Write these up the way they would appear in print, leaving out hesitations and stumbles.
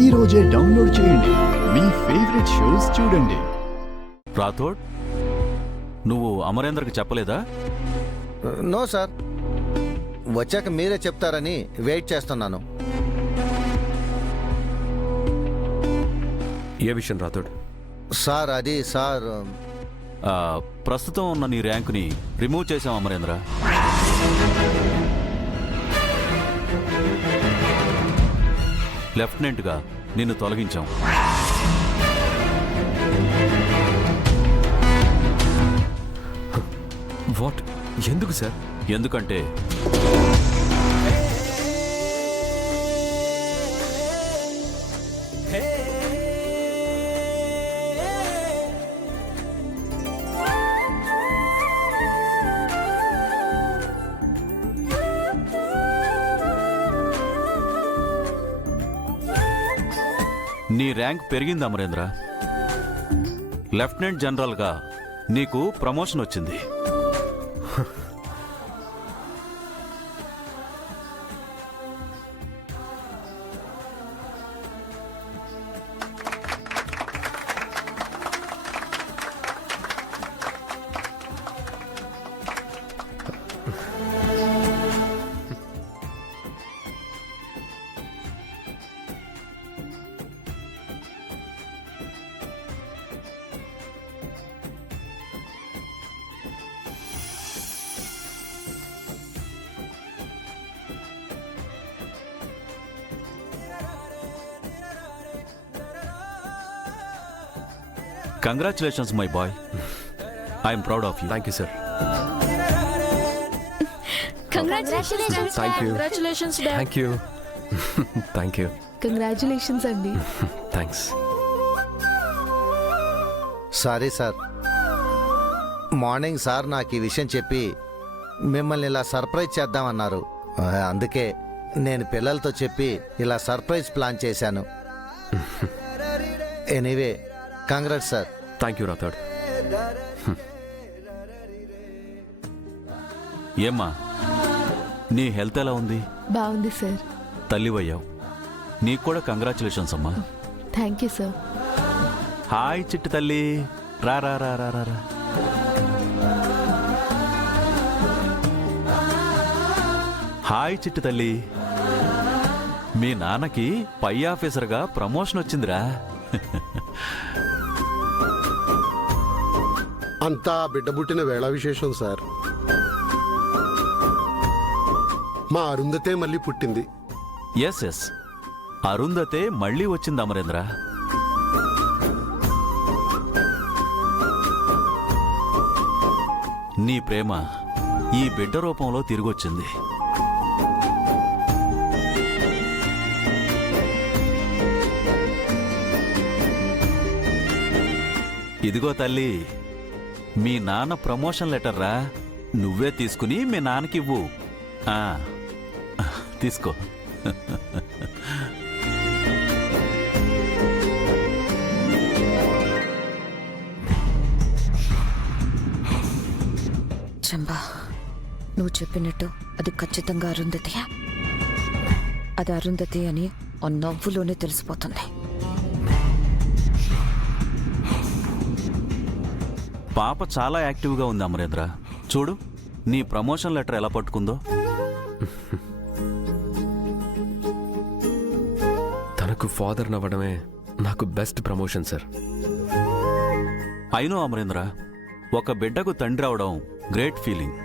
ఈ రోజే డౌన్లోడ్ చేయండి. మీ ఫేవరెట్ షోస్ చూడండి. రాథోడ్, నువ్వు అమరేంద్రకి చెప్పలేదా? నో సార్, వచ్చాక మీరే చెప్తారని వెయిట్ చేస్తున్నాను. ఏ విషయం రాథోడ్? సార్ అది సార్, ప్రస్తుతం ఉన్న నీ ర్యాంకుని రిమూవ్ చేశాం అమరేంద్ర. లెఫ్టినెంట్గా నిన్ను తొలగించాం. వాట్? ఎందుకు సార్? ఎందుకంటే నీ ర్యాంక్ పెరిగింది అమరేంద్ర. లెఫ్టినెంట్ జనరల్గా నీకు ప్రమోషన్ వచ్చింది. Congratulations, my boy. I am proud of you. Thank you, sir. Congratulations, Thank you. Congratulations, Dad. Thank you. Thank you. Congratulations, Andy. Thanks. Sorry sir, morning sir నాకు ఈ విషయం చెప్పి మిమ్మల్ని ఇలా సర్ప్రైజ్ చేద్దామన్నారు. అందుకే నేను పిల్లలతో చెప్పి ఇలా సర్ప్రైజ్ ప్లాన్ చేశాను. Anyway, congrats sir. Thank you, Rathod. ఏమ్మా, నీ హెల్త్ ఎలా ఉంది? బాగుంది సార్. తల్లివయ్యావు. నీకు కూడా కంగ్రాచులేషన్స్ అమ్మా. Thank you sir. హాయ్ చిట్టి తల్లి, రా రా రా రా రా. హాయ్ చిట్టి తల్లి, మీ నాన్నకి పై ఆఫీసర్గా ప్రమోషన్ వచ్చిందిరా. అంతా బిడ్డ పుట్టిన వేళ విశేషం సార్. మా అరుంధతే మళ్ళీ పుట్టింది. ఎస్ ఎస్, అరుంధతే మళ్ళీ వచ్చింది అమరేంద్ర. నీ ప్రేమ ఈ బిడ్డ రూపంలో తిరిగొచ్చింది. ఇదిగో తల్లి, మీ నాన్న ప్రమోషన్ లెటర్ రా. నువ్వే తీసుకుని మీ నాన్నకివ్వు. తీసుకో. చంబా, నువ్వు చెప్పినట్టు అది ఖచ్చితంగా అరుంధతియా? అది అరుంధతి అని ఆ నవ్వులోనే తెలిసిపోతుంది. పాప చాలా యాక్టివ్గా ఉంది అమరేంద్ర. చూడు, నీ ప్రమోషన్ లెటర్ ఎలా పట్టుకుందో. తనకు ఫాదర్ నవ్వడమే నాకు బెస్ట్ ప్రమోషన్ సార్. అయినో అమరేంద్ర, ఒక బిడ్డకు తండ్రి అవడం గ్రేట్ ఫీలింగ్.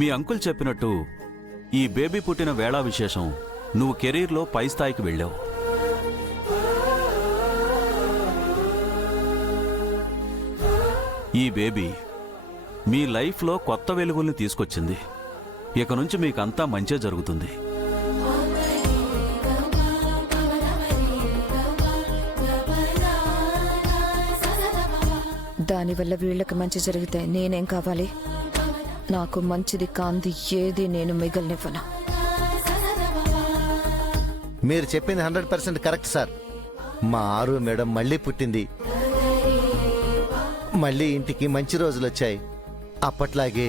మీ అంకుల్ చెప్పినట్టు ఈ బేబీ పుట్టిన వేళ విశేషం నువ్వు కెరీర్లో పై స్థాయికి వెళ్ళావు. ఈ బేబీ మీ లైఫ్లో కొత్త వెలుగుల్ని తీసుకొచ్చింది. ఇక నుంచి మీకంతా మంచే జరుగుతుంది. దానివల్ల వీళ్ళకి మంచి జరిగితే నేనేం కావాలి? నాకు మంచిది కాంది ఏది నేను మిగలనివ్వను. మీరు చెప్పింది 100% కరెక్ట్ సార్. మా ఆరు మేడం మళ్ళీ పుట్టింది. మళ్ళీ ఇంటికి మంచి రోజులు వచ్చాయి. అప్పట్లాగే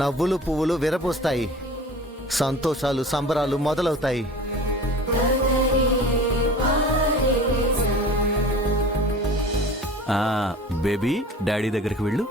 నవ్వులు పువ్వులు విరబోస్తాయి. సంతోషాలు సంబరాలు మొదలవుతాయి. బేబీ డాడీ దగ్గరికి వెళ్ళు.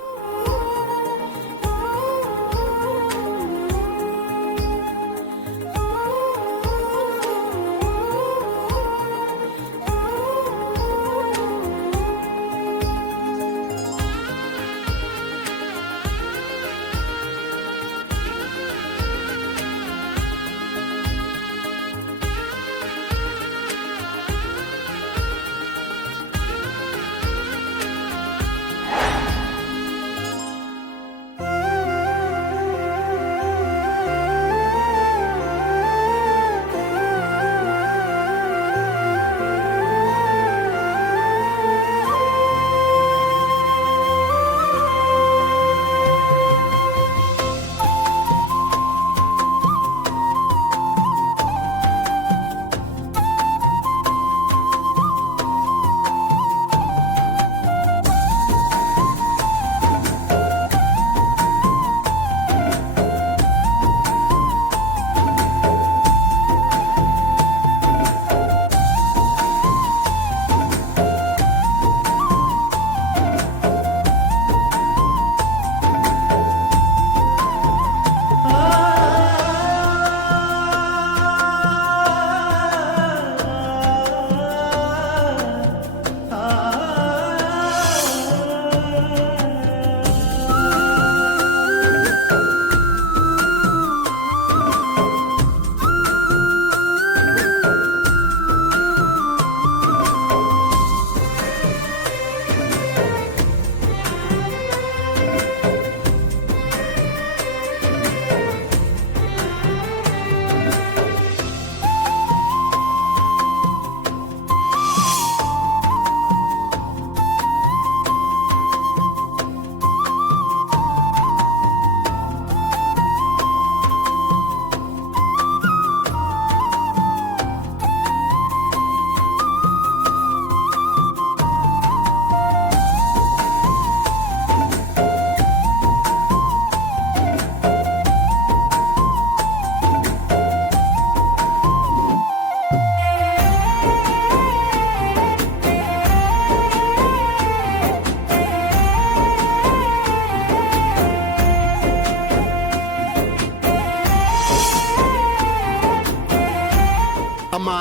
అమ్మా,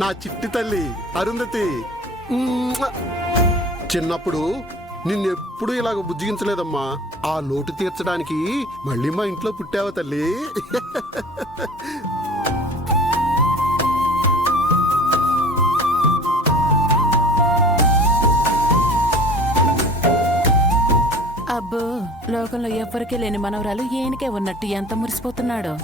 నా చిట్టి తల్లి అరుంధతి, మ్మ్. చిన్నప్పుడు నిన్నెప్పుడు ఇలాగ బుజ్జిగించలేదమ్మా. ఆ లోటు తీర్చడానికి మళ్ళీ మా ఇంట్లో పుట్టావా తల్లి? అబ్బో, లోకంలో ఎవ్వరికీ లేని మనవరాలు ఈయనకే ఉన్నట్టు ఎంత మురిసిపోతున్నాడో.